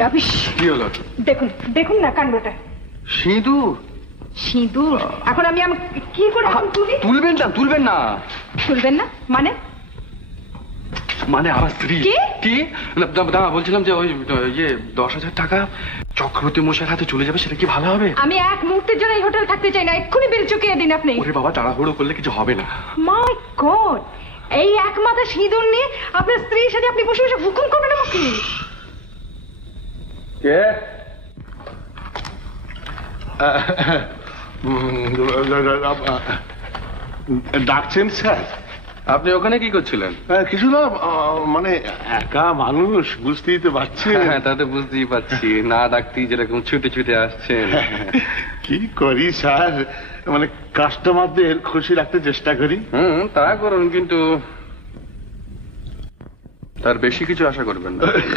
Rubbish. কি হলো? দেখুন দেখুন না কাণ্ডটা। সিঁদুর? সিঁদুর এখন আমি কি করে তুলি? তুলবেন না, তুলবেন না। তুলবেন না মানে? মানে আমার স্ত্রী কি বলছিলাম যে ওই 10,000 টাকা চক্রবর্তী মশাইয়ের হাতে চলে যাবে, সেটা কি ভালো হবে? আমি এক মুহূর্তের জন্য এই হোটেল থাকতে চাই না, এক্ষুনি বিল চুকিয়ে দিন আপনি। ওরে বাবা, তাড়াহুড়ো করলে কিছু হবে না। মাই গড, এই এক মাথা সিঁদুর নিয়ে আপনার স্ত্রীর সাথে আপনি বসে বসে হুকুম করবেন আমাকে? কে? ডাকছেন স্যার? আপনি ওখানে কি করছিলেন? কিছু না, মানে একা মানুষ, বুঝতেই তো পারছেন। হ্যাঁ, তা তো বুঝতেই পারছি, না ডাকতেই যেরকম ছুটে ছুটে আসছেন। কি করি স্যার, মানে কাস্টমারদের খুশি রাখতে চেষ্টা করি। তা করুন, কিন্তু তার বেশি কিছু আশা করবেন না।